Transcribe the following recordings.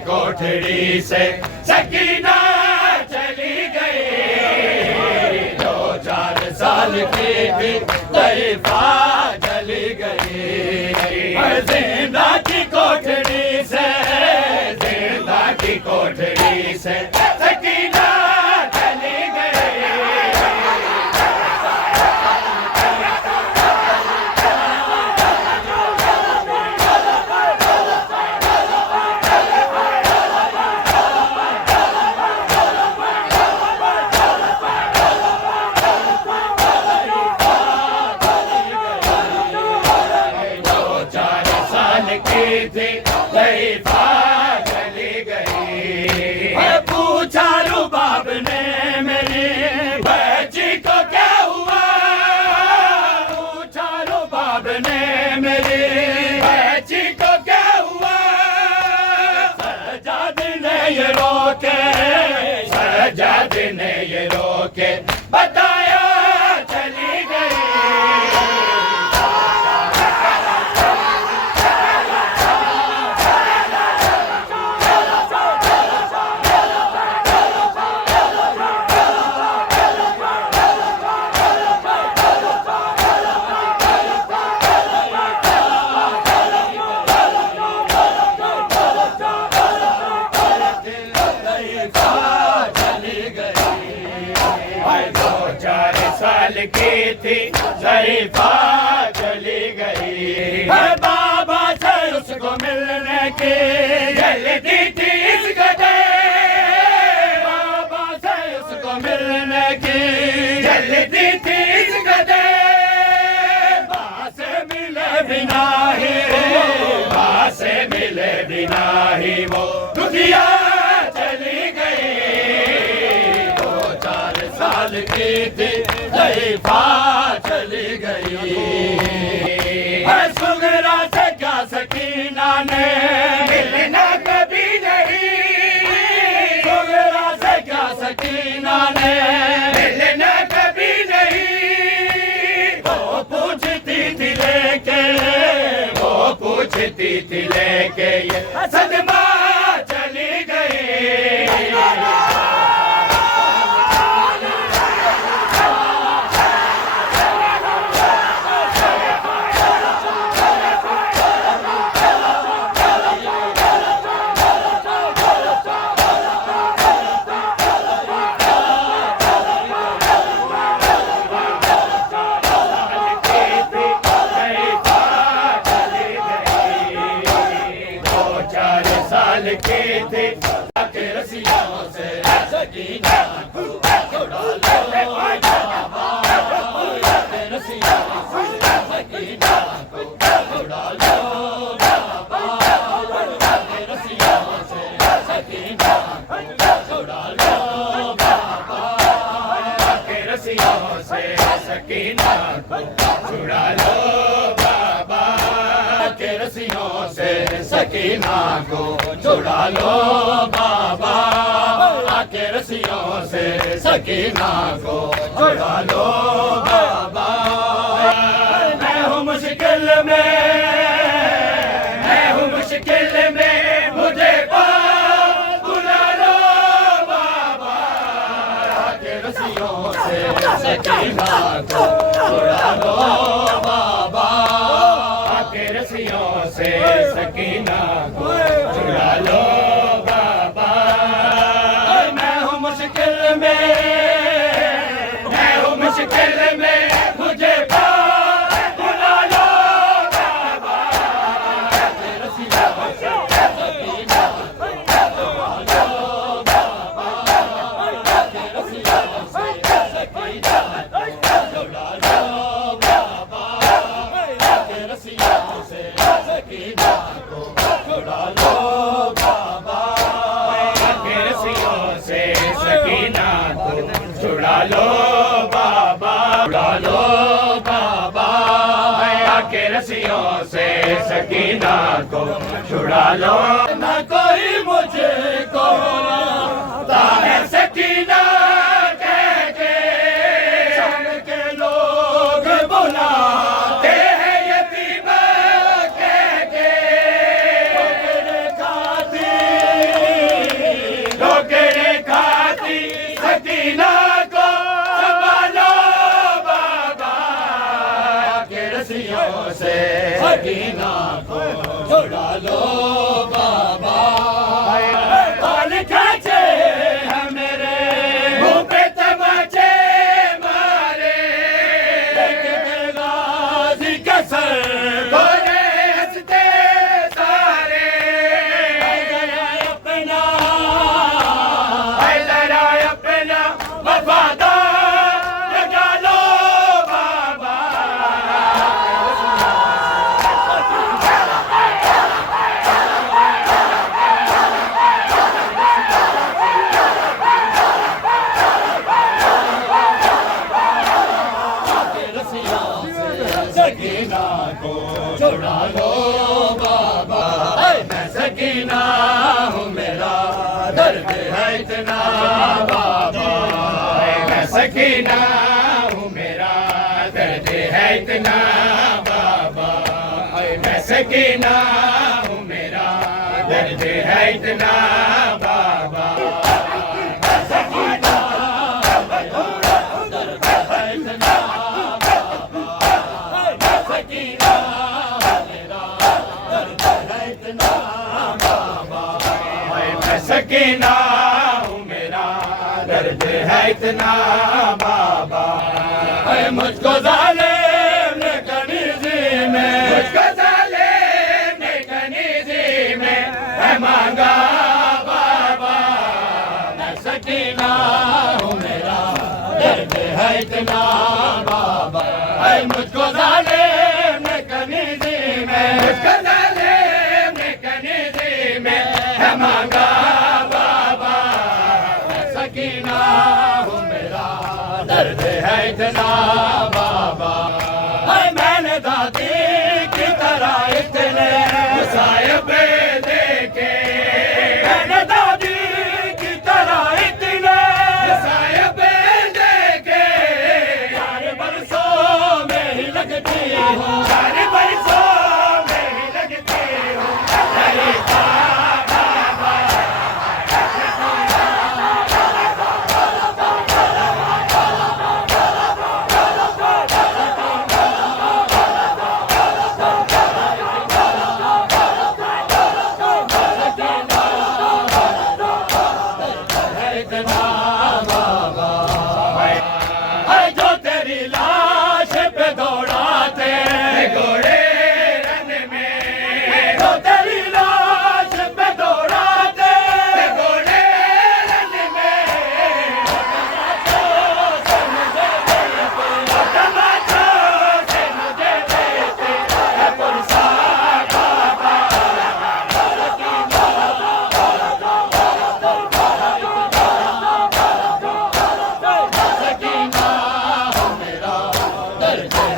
कोठड़ी से सकीना चली गई, 2-4 साल की भी तैफा चली गई। जिंदा की कोठड़ी से, जिंदा की कोठड़ी से सकीना चली गई। पूछा रुबाब ने मेरी बच्ची को क्या हुआ, पूछा रुबाब ने मेरी बच्ची को क्या हुआ। सजाद ने ये रोके, सजाद ने ये रोके बताया चली गई। की थी शरीफा चली गई। बाबा से उसको मिलने की जल्दी थी इस गधे, बाबा से उसको मिलने की जल्दी थी इस गधे। बाबा से मिले बिना ही, बाबा से मिले बिना ही वो दुनिया चली गई। 2-4 साल की थी तैफा चली गई। सुगरा से क्या सकीना ने मिलना कभी नहीं, सुगरा से क्या सकीना ने मिलना कभी नहीं। वो पूछती थी लेके, वो पूछती थी लेके ये सदमा चली गई। को छुड़ा लो बाबा के रस्सियों से सकीना को छुड़ा लो बाबा के रस्सियों से सकीना को छुड़ा लो बाबा मैं हूँ मुश्किल में मुझे बुला लो बाबा के रस्सियों से सकीना को छुड़ा लो बाबा के रस्सियों से सकीना को छुड़ा लो बाबा मैं हूँ मुश्किल में मुझे बुला लो बाबा के रस्सियों से सकीना को छुड़ा लो बाबा के रस्सियों से सकीना को छुड़ा लो बाबा के रस्सियों से सकीना को छुड़ा लो बाबा के रस्सियों से सकीना को छुड़ा लो बाबा छुड़ा लो बाबा के रस्सियों से सकीना को छुड़ा लो ना कोई मुझको है सकीना कह के शाम के लोग बुलाते हैं यतीम कह के ठोकरे खाती सकीना को संभालो बाबा के रस्सियों से सकीना को छुड़ा लो बाबा बाल खींचे हैं मेरे मुंह पे तमाचे मारे गाजी कसर गोरे हंसते सारे अपना वफादार लगा लो बाबा सकीना को छुड़ा लो बाबा मैं सकीना हूँ मेरा दर्द है इतना बाबा मैं सकीना हूँ मेरा दर्द है इतना बाबा मैं सकीना हूँ मेरा दर्द है इतना बाबा मैं सकीना दर्द है इतना सकीना मेरा दर्द है इतना बाबा मैं सकीना हूँ मेरा दर्द है इतना बाबा मुझको जालिम ने कनीज़ी में है मांगा बाबा मैं सकीना हूँ मेरा दर्द है इतना बाबा मुझको जालिम ने कनीज़ी में है मांगा बाबा मैं सकीना हूँ मेरा दर्द है इतना बाबा मैंने दादी की तरह इतने मुसाहिब देखे मैंने दादी की तरह इतने मुसाहिब देखे 4 बरसों में ही लगती हूँ 4 बरसों में ही लगती हूँ अरे बाबा जो तेरी लाश पे दौड़ाते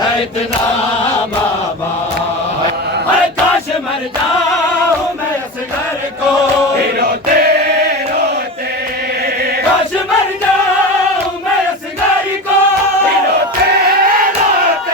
है इतना बाबा। अरे काश मर जाऊं मैं असगर को रोते रोते, काश मर जाऊं मैं असगर को रोते रोते।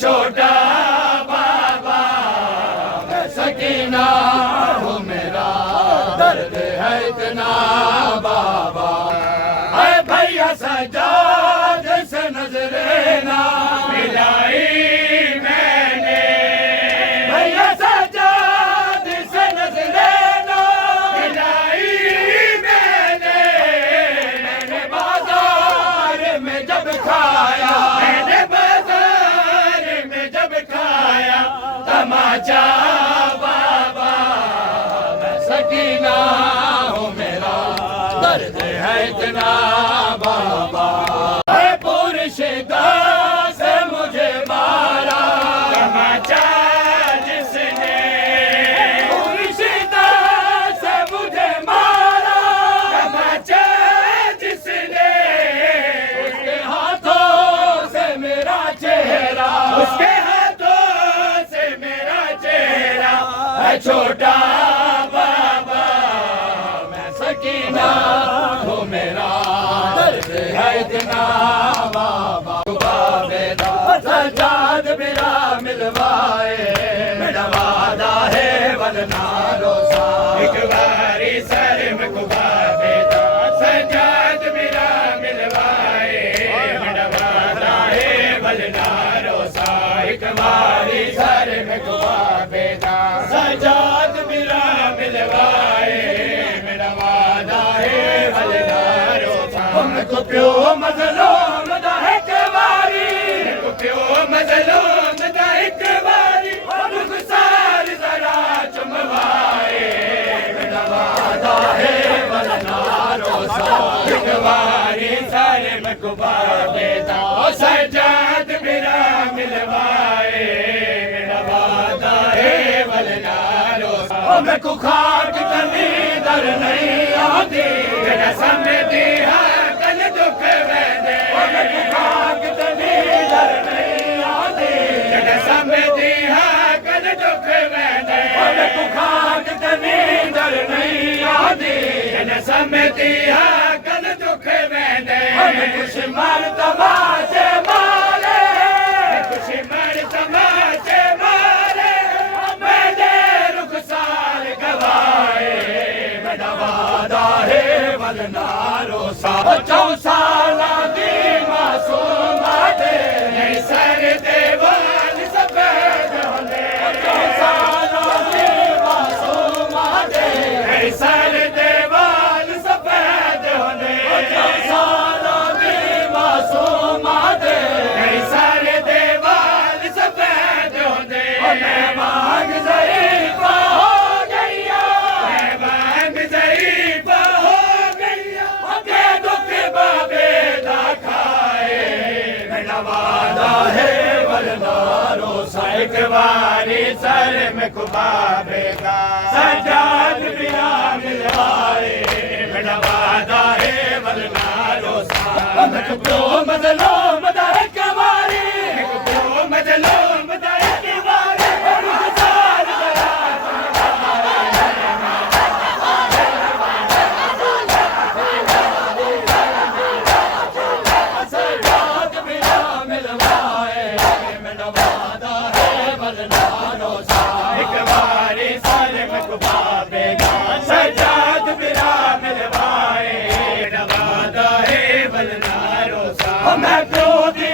छोटा बाबा सकीना हो मेरा, दर्द है इतना बाबा। है भैया सजाद से नजरे ना मिलाई मैंने, भैया सजाद से नजरे ना मिलाई मैंने। मैंने बाजार में जब खाया, मैंने तमाचा बाबा सकीना हो मेरा, दर्द है इतना बाबा। है पुरुषदा से मुझे मारा तमाचा जिसने, पुरुषदा से मुझे मारा तमाचा जिसने। उसके हाथों से मेरा चेहरा, उसके छोटा बाबा मैं सकीना हो मेरा, दर्द है इतना बाबा। बेटा सजाद मेरा मिलवाए, मेरा वादा है वरना रोसा। एक बारी सर में कुबा बेटा सजाद मेरा मिलवाए, मेरा वादा है वरना रोसा। एक बारी सर में कुबा बेटा सजाद मेरा मिलवाए, मेरा वादा है वरना रोसा। हमको प्यो मजलूम दा एक बारी, हमको प्यो मजलूम दा एक बारी, रुखसार जरा चुमवाए। मेरा वादा है वरना रोसा। एक बारी सारे में कुबा बेटा सजाद मेरा मिलवाए, मेरा वादा है वरना रोसा। मैं को खाक कभी दर नहीं आती, तेरा समझती है कल दुख वेदे। मैं को खाक कभी दर नहीं आती, तेरा समझती है कल दुख वेदे। मैं को खाक कभी दर नहीं आती, तेरा समझती है कल दुख वेदे। मैं कुछ मर तमाचे मारे, कुछ मर तमाचे मारे, मैंने रुखसार गवाए। मेरा वादा है वरना रोसा। 4 साल की मासूम दे नहीं सर देवाल सफेद होने, 4 साल की मासूम दे नहीं सर देवाल सफेद होने। 4 साल की मासूम दे नहीं सर देवाल सफेद होने। मैं मांग ज़रीफ़ा हो गया, मैं मांग ज़रीफ़ा हो गया, के दुख बाबे दा खाए। मेरा वादा है वरना रोसा। एक बारी सर में कुबाबे का सजाद बिना मिलवाए, मेरा वादा है वरना रोसा। मैं को मजलूम दा एक बारी, मजलूम दा एक बारी, रुखसार जरा सजाद बिना मिलवाए। मेरा वादा है वरना रोसा। एक बारी सर में कुबाबे का सजाद बिना मिलवाए, मेरा वादा है वरना रोसा। मैं क्यों दी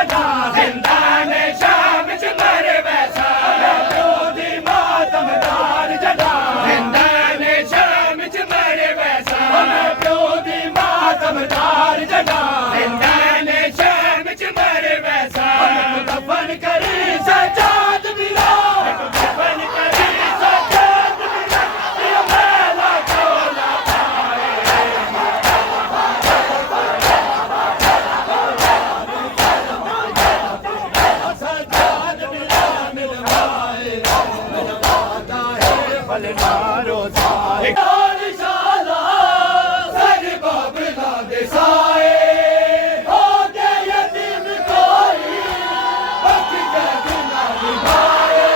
जड़ा जिंदान शाम च मरे वैसा प्यो दी मातमदार जड़ा जिंदान शाम च मरे वैसा प्यो दी मातमदार जड़ा जिंदान शाम च मरे वैसा दफन करी सजाद मिला दफन करी सजाद मिला ये मेला चोला सजाद मिला मिलवाए मिलवाता है बलनारो साए शाला सर बाबला दे साए हो गए यतीम कोई वक्त का गुना निभाए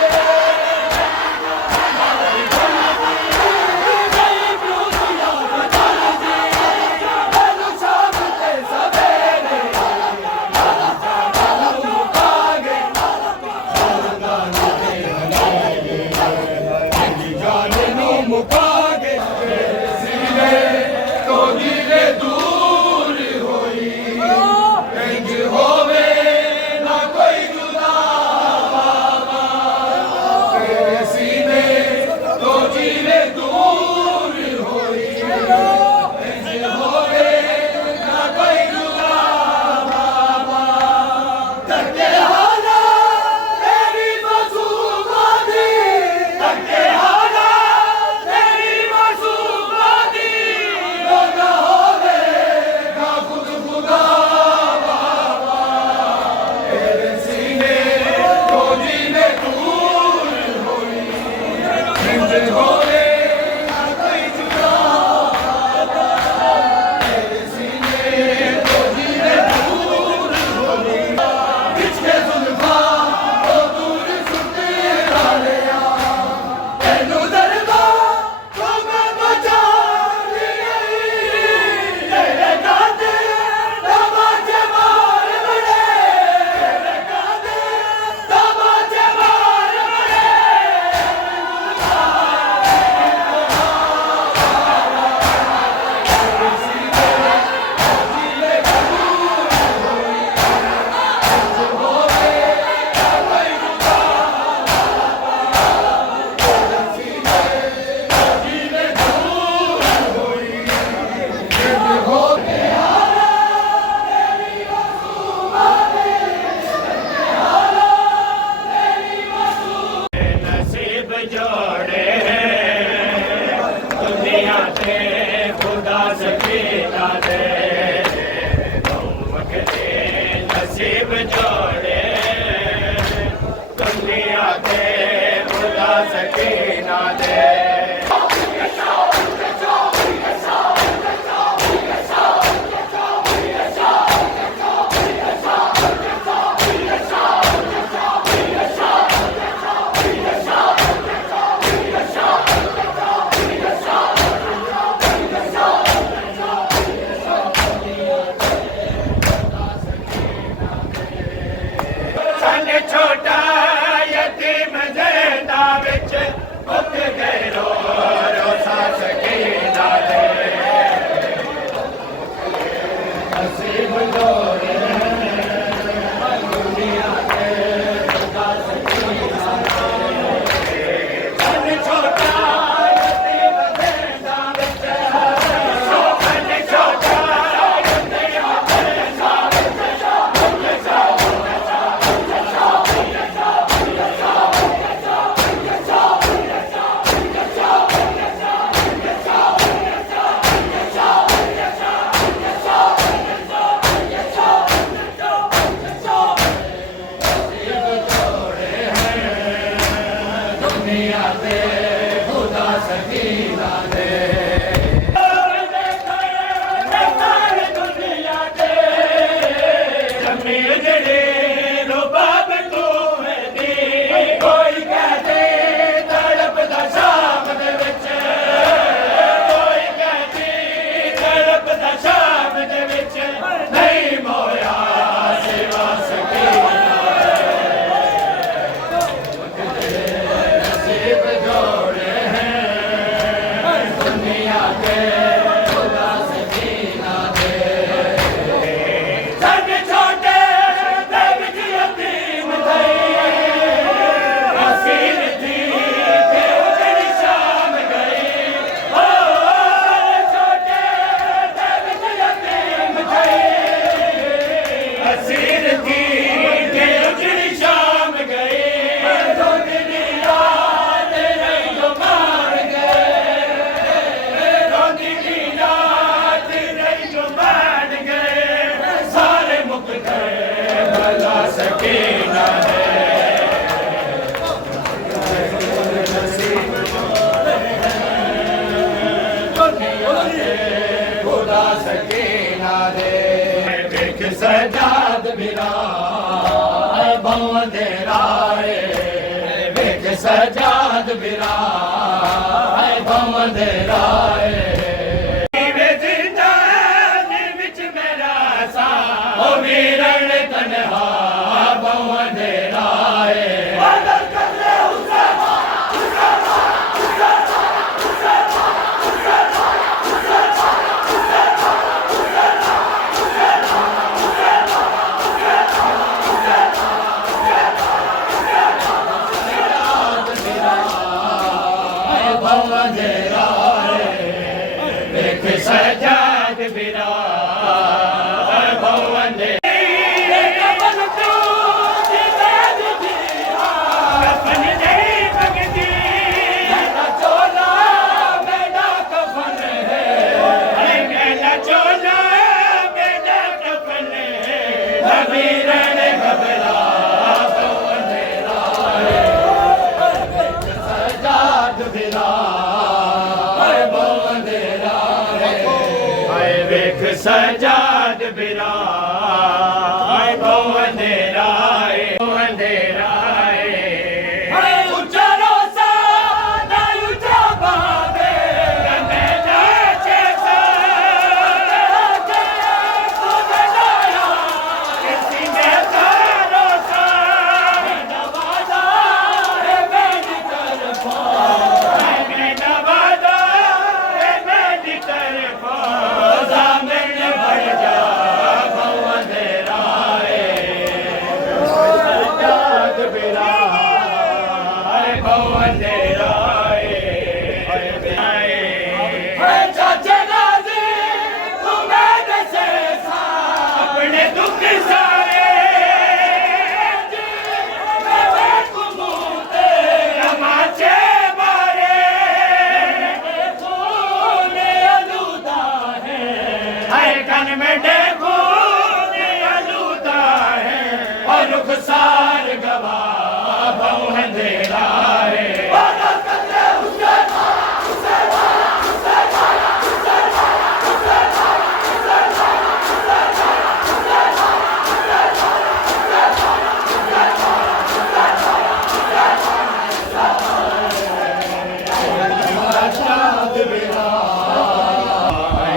मुकागे सीने तो नीले दूर होई इंज होवे ना कोई जुदा तेरे सीने तो नीले दूर होई इंज होवे ना कोई जुदा तके हाला तेरी मासूमा दी तके हाला तेरी मासूमा दी रोना होवे ना खुद खुदा बाबा तेरे सीने तो जीने दूर होई इंज होवे ना कोई जुदा तेरे सीने तो जीने दूर होई किसके जुल्फा तो दूर सुनते हालिया तेनू दरबा तो मैं बचा तेरे गाते तमाचे मार बड़े तेरे गाते तमाचे मार बड़े नसीब जोड़े दुनिया से खुदा सकीना दे वक्ते नसीब जोड़े दुनिया से खुदा सकीना दे सजाद बिराए भवंदेराए विच मेरा सा ओ वीरण तनहा भवंदेराए देख सजाद बिराए भवंदे चोला मेरा कफन है मेरा चोला मेरा कफन है वीरण घबरा भवंदेराए सजाद बिराए देख सजाद बिराए भवंदेराए भवंदेराए ऊंचा रोसा ना ऊंचा बाबे गने नाचे सा तुझे लाया किसी ने तारो सा नवाजा है मेरी तरफा मैं नवाजा है मेरी तरफा में देखो अलूदा है और रुखसार गवा भवंदेराए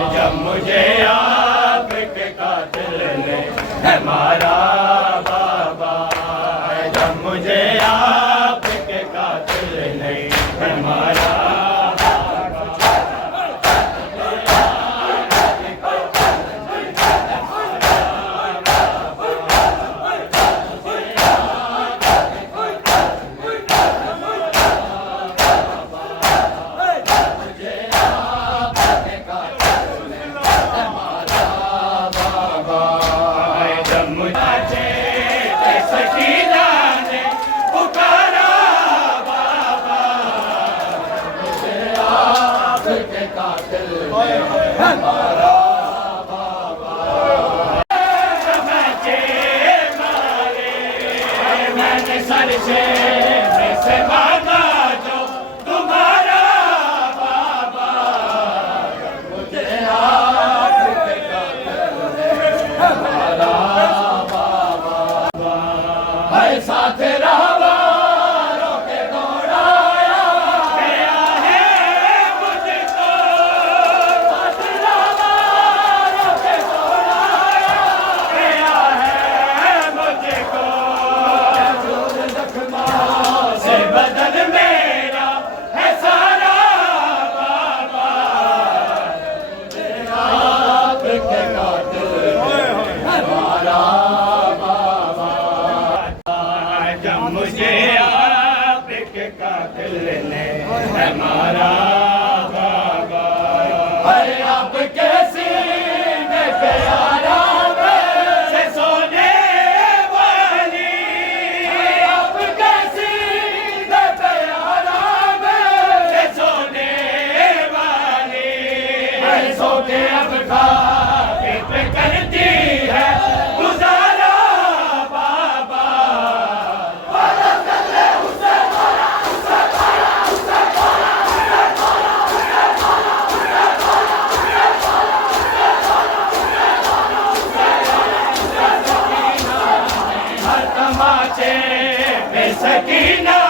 जब मुझे हमारा बाबा जब मुझे आपके कातिल नहीं हमारा हमारा बाबा मारे मैंने सर से मांगा जो तुम्हारा बाबा मुझे आपके कातिल हमारा बाबा है साथ रहा मुझे आपके कातिल ने हमारा बाबा अरे आपके सीने पे आराम से सोने वाली आपके सीने पे आराम से सोने वाली सो के अब खा पे करती है गुजारा बाबा तमाचे में सकीना